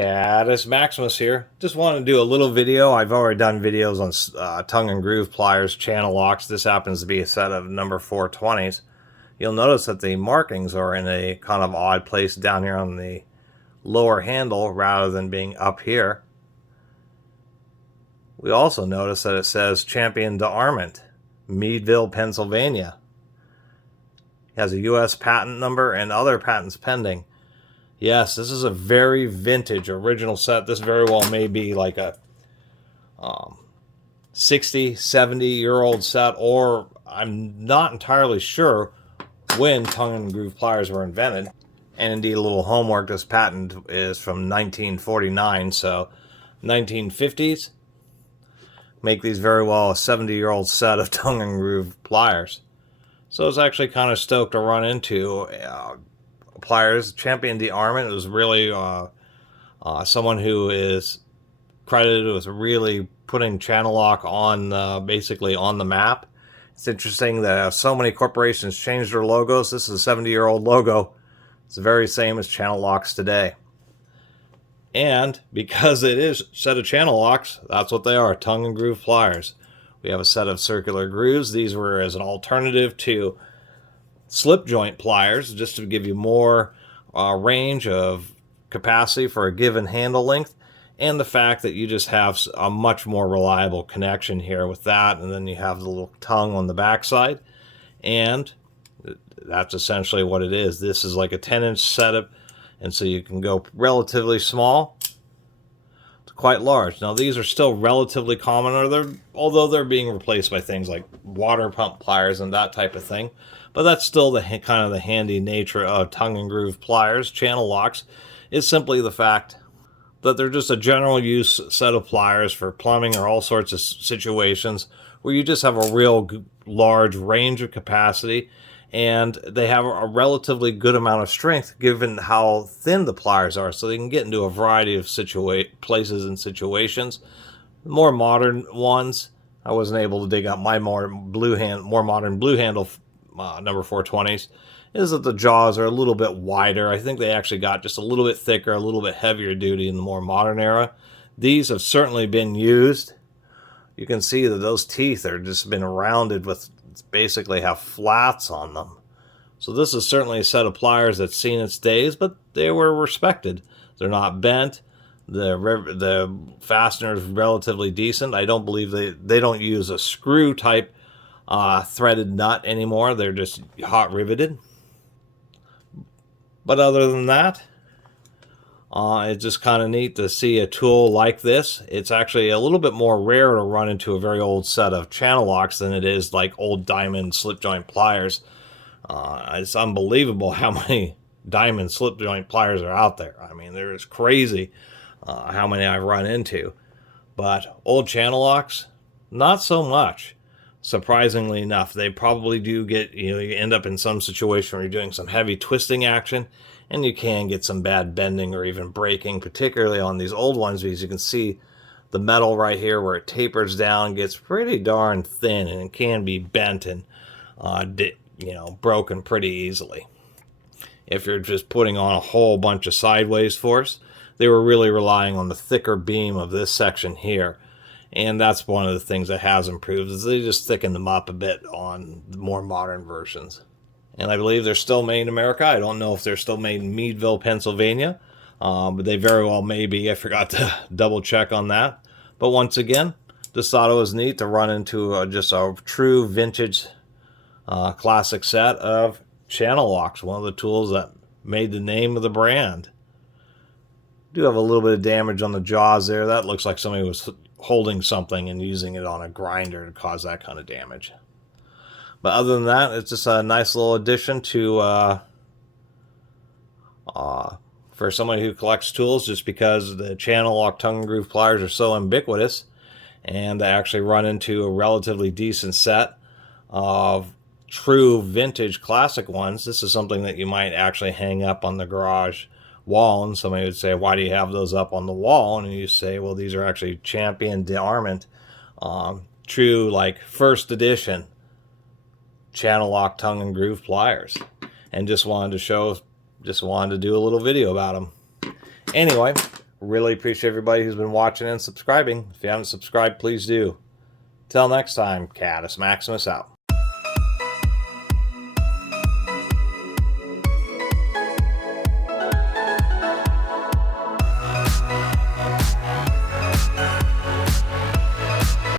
Catus Maximus here. Just wanted to do a little video. I've already done videos on tongue and groove pliers, channel locks. This happens to be a set of number 420s. You'll notice that the markings are in a kind of odd place down here on the lower handle rather than being up here. We also notice that it says Champion DeArment, Meadville, Pennsylvania. It has a U.S. patent number and other patents pending. Yes, this is a very vintage original set. This very well may be like a 60, 70-year-old set, or I'm not entirely sure when tongue and groove pliers were invented. And indeed, a little homework, this patent is from 1949, so 1950s. Make these very well a 70-year-old set of tongue and groove pliers. So it's actually kind of stoked to run into pliers. Champion DeArment was really someone who is credited with really putting ChannelLock on basically on the map. It's interesting that so many corporations changed their logos. This is a 70-year-old logo. It's the very same as ChannelLocks today. And because it is a set of ChannelLocks, that's what they are, tongue and groove pliers. We have a set of circular grooves. These were as an alternative to slip joint pliers, just to give you more range of capacity for a given handle length, and the fact that you just have a much more reliable connection here with that, and then you have the little tongue on the backside, and that's essentially what it is. This is like a 10-inch setup, and so you can go relatively small to quite large. Now these are still relatively common, although they're being replaced by things like water pump pliers and that type of thing. But that's still the kind of the handy nature of tongue and groove pliers. Channel locks is simply the fact that they're just a general use set of pliers for plumbing or all sorts of situations where you just have a real large range of capacity, and they have a relatively good amount of strength given how thin the pliers are, so they can get into a variety of places and situations. The more modern ones, I wasn't able to dig up my more modern blue handle number 420s, is that the jaws are a little bit wider. I think they actually got just a little bit thicker, a little bit heavier duty in the more modern era. These have certainly been used. You can see that those teeth are just been rounded with basically have flats on them. So this is certainly a set of pliers that's seen its days, but they were respected. They're not bent. The fastener is relatively decent. I don't believe they don't use a screw type threaded nut anymore. They're just hot riveted. But other than that, it's just kind of neat to see a tool like this. It's actually a little bit more rare to run into a very old set of channel locks than it is like old diamond slip joint pliers. It's unbelievable how many diamond slip joint pliers are out there. I mean, they're just crazy how many I've run into. But old channel locks, not so much. Surprisingly enough, they probably do get, you end up in some situation where you're doing some heavy twisting action, and you can get some bad bending or even breaking, particularly on these old ones, because you can see the metal right here where it tapers down gets pretty darn thin, and it can be bent and broken pretty easily. If you're just putting on a whole bunch of sideways force, they were really relying on the thicker beam of this section here. And that's one of the things that has improved, is they just thicken them up a bit on the more modern versions. And I believe they're still made in America. I don't know if they're still made in Meadville, Pennsylvania, but they very well may be. I forgot to double check on that. But once again, just thought it was neat to run into just a true vintage classic set of channel locks, one of the tools that made the name of the brand. Do have a little bit of damage on the jaws there. That looks like somebody was holding something and using it on a grinder to cause that kind of damage. But other than that, it's just a nice little addition to for somebody who collects tools, just because the channel lock tongue and groove pliers are so ubiquitous, and they actually run into a relatively decent set of true vintage classic ones. This is something that you might actually hang up on the garage wall, and somebody would say, why do you have those up on the wall? And you say, well, these are actually Champion DeArment true, like, first edition channel lock tongue and groove pliers, and just wanted to do a little video about them. Anyway, Really appreciate everybody who's been watching and subscribing. If you haven't subscribed, please do. Till next time, Catus Maximus out.